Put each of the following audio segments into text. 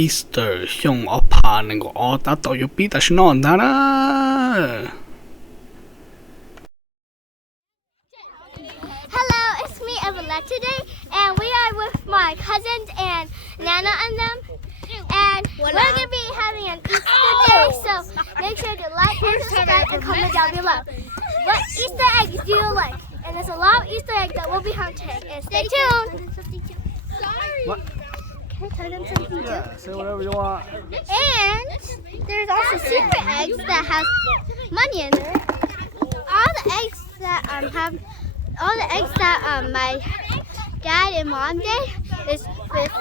Easter 向我爬那个我打到有比的是哪哪啦 Hello, it's me, Evelyn, today, and we are with my cousins and Nana and them. And we're going to be having an Easter day, so make sure to like and subscribe and comment down below. What Easter eggs do you like? And there's a lot of Easter eggs that will be hunted. And stay tuned. Sorry. What? Can I tell them something? Yeah, say whatever you want. And there's also secret eggs that have money in there. All the eggs that my dad and mom did is with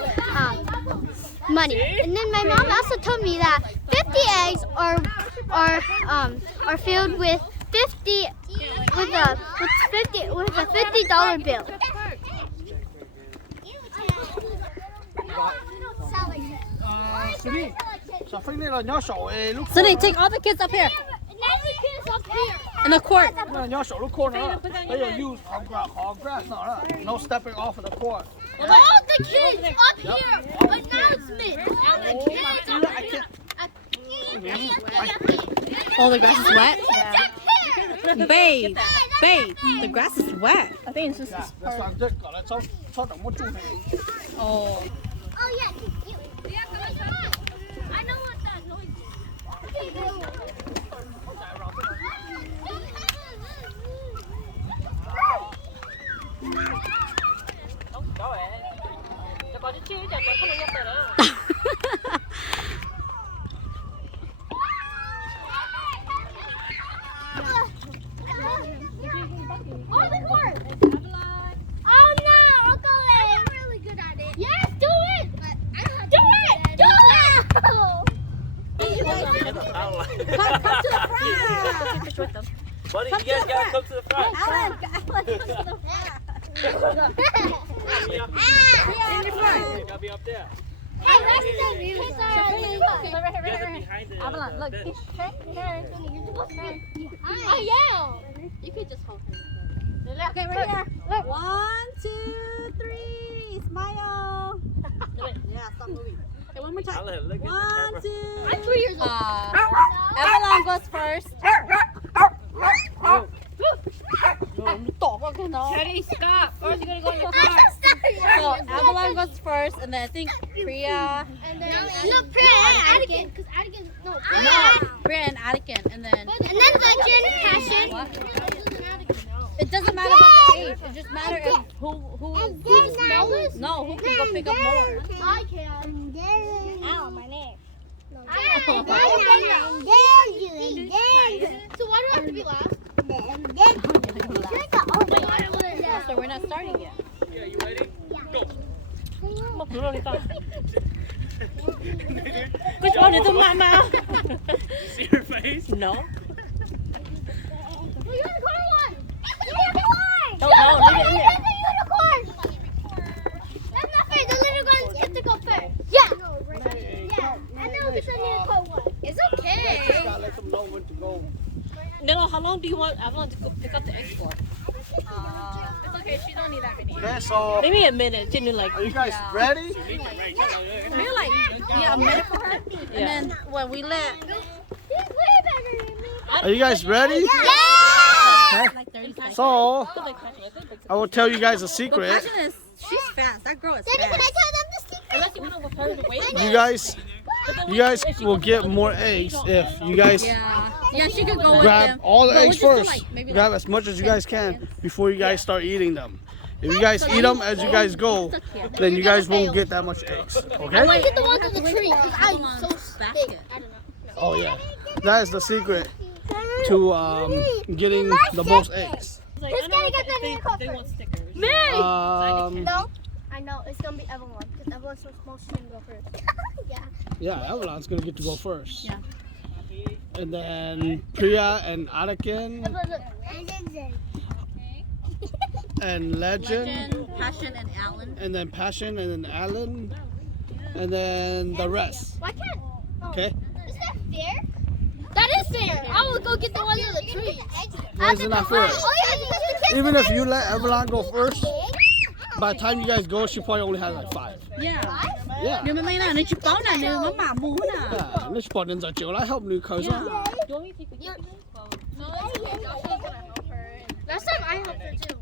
money. And then my mom also told me that 50 eggs are filled with a $50 bill. Sunny, take all the kids up here. In the court. No stepping off of the court. All the kids up here. Announcement. All the kids up here. Oh, the grass is wet? Babe, the grass is wet. I think it's just this part. Oh. Oh yeah, you. I know what that noise Oh, the court! Oh no, Uncle Lane! I'm really good at it. Yes, do it! Do it! Do it! Come to the front. Buddy, you guys gotta come to the front. Alan, come to the front. You gotta be up there. Hey, that's the kids are on the court. You guys are behind the Avalon, look. bench. I am. You could just hold her. Okay, right here. Look. 1, 2, 3. Smile. Yeah, stop moving. Okay, one more time. Alan, look at the 1, camera. 2. I'm 3 years old. Avalon goes first. Teddy, stop. Or is he gonna go in the I'm car? so sorry. So Avalon goes first, and then I think Priya. And then Priya and Atticus. Because Atticus, No, Priya and Attican, and then. And then Legend, Passion. What? It doesn't matter about the age. It just matters if who can go pick up more. I can. Ow, my neck. So why do I have to be last? So we're not starting yet. Yeah, you ready? Go. Which one is the mama? See her face? No. You're the corner one. No, leave it in there. That's a unicorn. That's not fair. The little ones get to go first. Yeah. Yeah. And then we'll get the unicorn one. It's okay. Gotta let them know when to go. No, how long do you want Avalon to go pick up the eggs for? It's okay. She don't need that many. Okay, so Maybe a minute. Didn't you like? are you guys ready? Maybe like a minute for her. And then when we let. Are you guys ready? Yeah. Like 30 seconds. So I will tell you guys a The secret. passion is, she's fast. That girl is Daddy, can I fast. tell them the secret? Unless you want to with her to wait. You guys will get more eggs if you guys Yeah, she could go with grab them. all the But we eggs just do, first. like, maybe Grab like as much as you 10 guys can seconds. before you guys start eating them. If you guys eat them as you guys go, then you guys won't get that much eggs. I Okay? want to get the ones on the tree because I'm so big. Basket. I don't know. Oh yeah. That is the secret to getting the most eggs. Like, Who's I gonna know get the they unicorn want first? stickers. Me! No. I know. It's going to be Evelyn because Evelyn's so small. She's going to go first. Yeah, Avalon's gonna get to go first. Yeah. And then Priya and Anakin and Legend, Passion, and Alan. and then Passion, and then Alan, and then the rest. Why can't? Okay? Is that fair? That is fair. I will go get the ones on the tree. Why is it not fair? Oh, yeah, because the kids Even if you let Evelyn go first, by the time you guys go, she probably only has like 5. Yeah. Yeah. 你们那那去包呢？你们马木呢？ Yeah. Let's put in the July help new cause. Do you want me to take a picture? No, it's okay. Joshua's gonna help her. Last time I helped her too.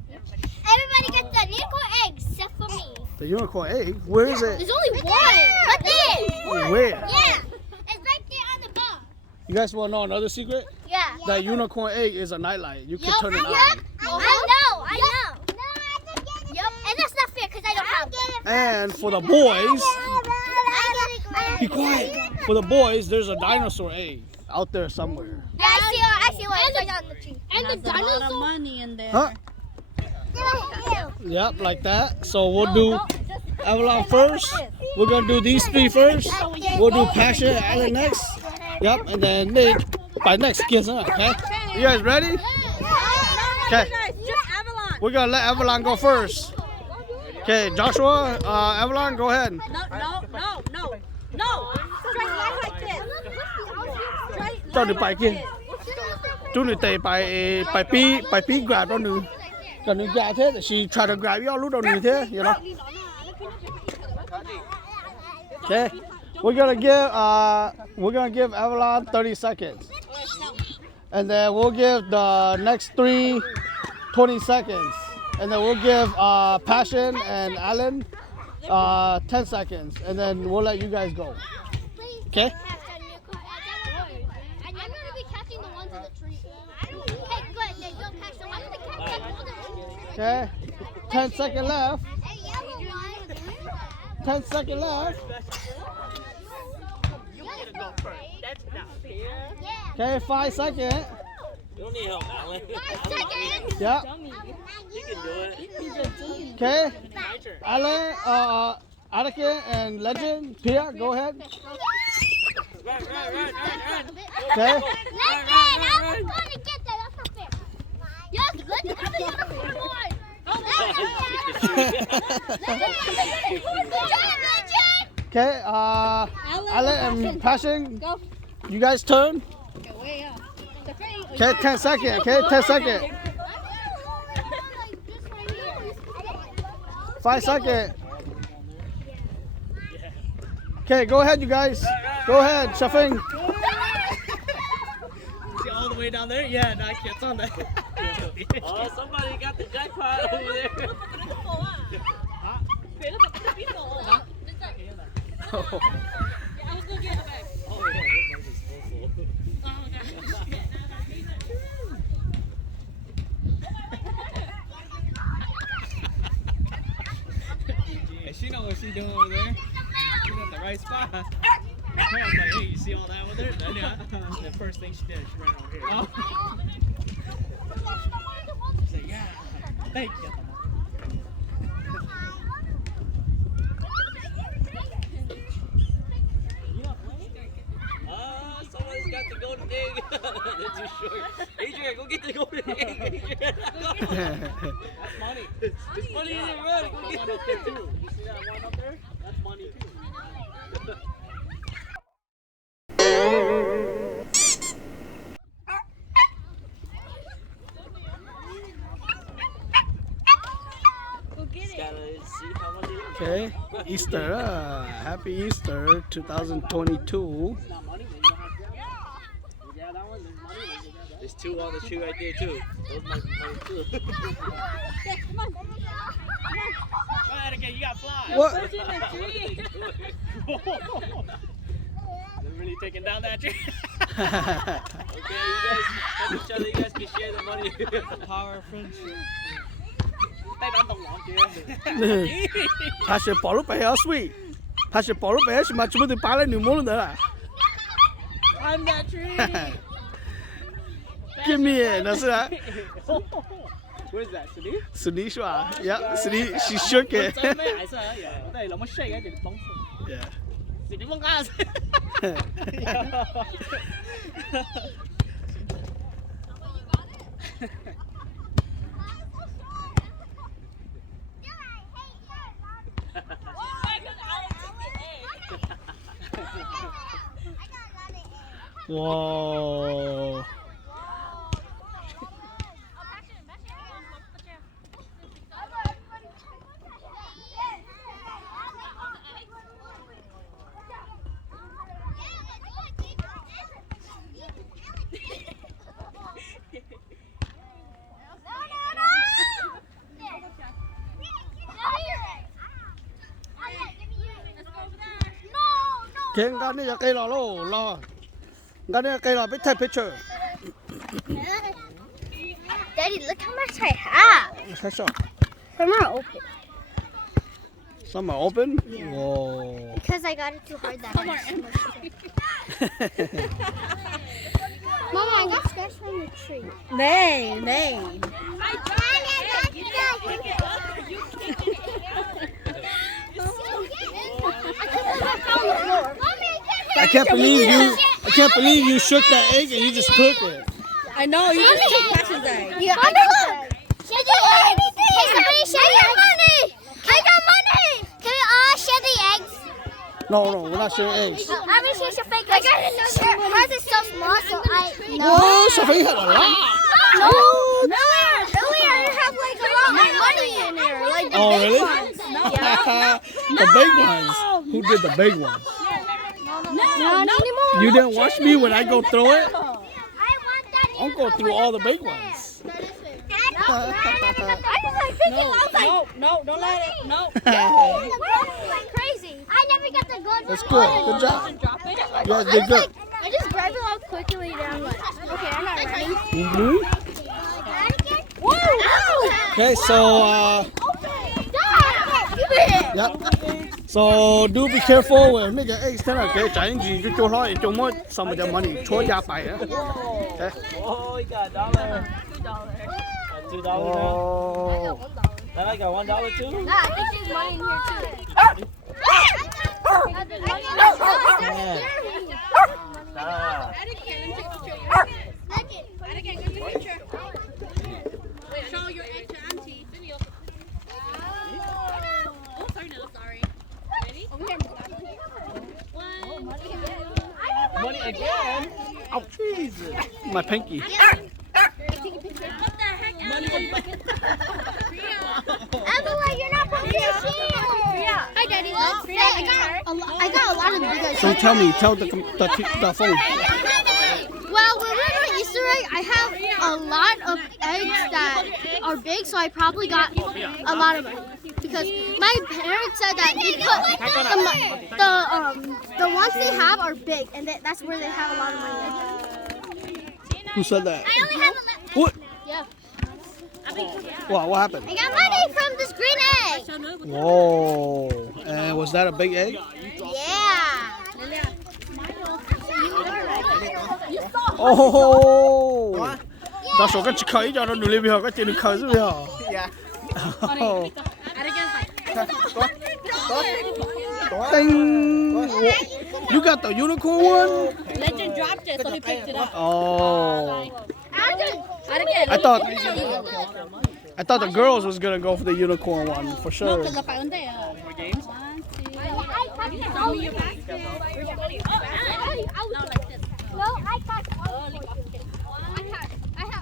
Everybody gets the unicorn egg except for me. The unicorn egg. Where is it? There's only one. Right there. Where? Yeah. It's right there on the bar. You guys want to know another secret? Yeah. That unicorn egg is a nightlight. You can Yup, turn it on. yup. I know. Yup. And that's not fair because I don't have it. And for the boys, be quiet. For the boys, there's a dinosaur egg out there somewhere. Yeah, I see one. It's like on the tree. And the dinosaur. A lot of money in there. Huh? Yep, like that. So we'll do Avalon first. We're gonna do these three first. We'll do Passion and Alan next. Yep, and then Nick by next kids. Okay. You guys ready? Okay. Just Avalon. We're gonna let Avalon go first. Okay, Joshua, Avalon, go ahead. No. Straight left like this. Straight cho được bài kia chú này tệ bài pi grab đó nữa còn nữa gà thế she try to grab you lúc đầu nữa thế you know. Okay, we're gonna give Avalon 30 seconds and then we'll give the next three 20 seconds and then we'll give Passion and Alan 10 seconds and then we'll let you guys go. Okay. I'm gonna be catching the ones in the tree. Hey, good. Then you'll catch the ones in the tree. Okay. 10 seconds left. Hey, yellow one. 10 seconds left. You need to go first. That's not fair. Yeah. Okay, 5 seconds. You don't need help, Alan. 5 seconds. Yeah. You can do it. Okay. My turn. Alan, Anakin and Legend, Pia, go ahead. Run. Okay. Listen, I was going to get that. That's not fair. Yes, let's have the unicorn one. Okay, Alan and Passion, you guys turn. Okay, 10 seconds. Okay, 10 seconds. 5 seconds. Okay, go ahead, you guys. Go ahead, shuffling. See all the way down there? Yeah, no, I can't on that. Oh, somebody got the jackpot over there. She knows what she's doing over there. She's at the right spot. I was like, hey, you see all that over there? Then, yeah. The first thing she did, she ran over here. Oh. She's like, yeah, thank you. Somebody's got the golden egg. They're too short. Adrian, go get the golden egg. Adrian. That's money. It's money in the road. Go get it there too. You see that one up there? That's money too. Okay, Easter, happy Easter 2022. There's two on the tree right there too. Those might be money too. Go ahead again, you got flies. What? What They're really taking down that tree. Okay, you guys help each other. You guys can share the money. Power of friendship. 帶單獨狼嘅。Passion 跑路俾啊 sweet. Passion 跑路俾啊，全部都擺喺條毛度啦。I'm that tree. Give me it, that's it. Where's that? Sydney? Sydney 是吧 ？Yeah, Sydney, she shook it. 真咩顏色啊？我哋諗乜 shake 嘅，條東色。Yeah. 是點樣顏色？Whoa. Okay, ngan ni cây lò lô lò. Ngan ni cây lò biết take picture. Daddy, look how much I have. That's all. Some are open. Some are open. Whoa. Because I got it too hard that time. Mama, I got scratched from the tree. Nay, nay. I can't believe you shook that egg and you just took it. I know, you just took Passion's egg. Yeah, I look. Share the eggs. Hey, somebody share your money. I got money. Can we all share the eggs? No, we're not sharing eggs. I mean, share your fake eggs. Hers is so small, so I know. Whoa, Sophie had a lot. No, earlier you have like a lot of money in there, like the Oh, big really? ones. The big ones. Who did the big ones? Not anymore. You didn't watch me when I go through it? I want that. I'll go through all the big ones. No, don't let it. No. Crazy. I never got the gold. That's good. Good job. You guys did good. I just grabbed it all quickly down. Okay, I'm not ready. Mhm. Okay, so yep. So do be careful when make eggs turn out. Okay, trả gì cho chỗ đó cho mỗi some of the money cho giá phải á. Okay. Oh, you got $1. $2 now. Oh. Then I got $1 too. Nah, I think there's money in here too. Ah. Show your egg to auntie. Oh, sorry, no, sorry. Ready? Money again? Oh, Jesus. My pinky. What the heck, Evelyn, you're not supposed to see. Hi, Daddy. I got a lot of big eggs. So tell the phone. Well, when we were doing Easter egg, I have a lot of eggs that are big, so I probably got a lot of money. Because my parents said that they put the ones they have are big, and that's where they have a lot of money. Who said that? I only have 11. What? Yeah. What happened? I got money from this green egg. Whoa. And was that a big egg? Yeah. Oh. Đó số cái khởi cho nó được lên cái tiền khởi rồi hả? Dạ. Ding. You got the unicorn one? Legend dropped it, so he picked it up. Oh. Again. I thought the girls was gonna go for the unicorn one for sure. Because I found there. More games? 1, 2. Show me your basket. Not like this. No, I caught.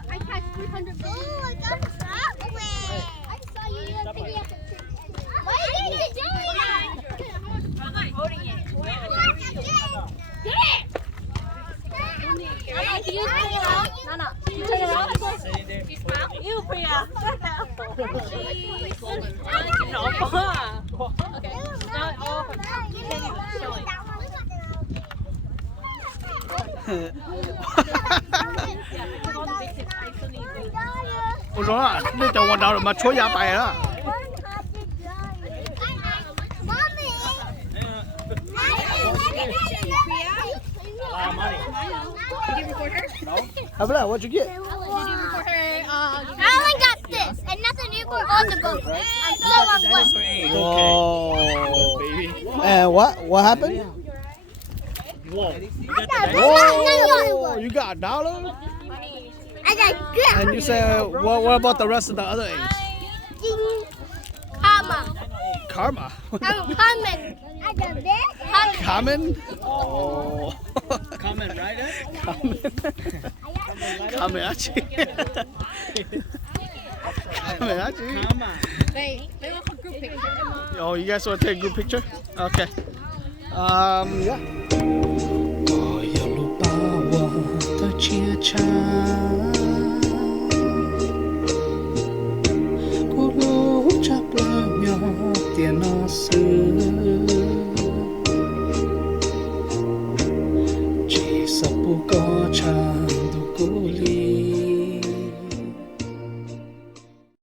I caught 300 billion. Oh, I got chocolate. I saw you. You were picking up the tree. Why did you do that? I'm holding it. Get it! Can you turn it around? No. Can you turn it around? You smile? You, Priya. Okay. Now, Ủa rồi à, bây giờ hoàn đầu mà số giá bài đó. How about that? What'd you get? I only got this and nothing unicorn on the boat. I'm so unblessed. Whoa. And what happened? Whoa. Whoa, you got $1? I got good. And you said, what about the rest of the other eggs? Karma. Karma. I'm coming. I got this. Common? Oh. Comment right there. Common. Common at you. Common at you. Come on. They want a group picture. Oh, you guys want to take a group picture? Okay. Yeah. Pukocha.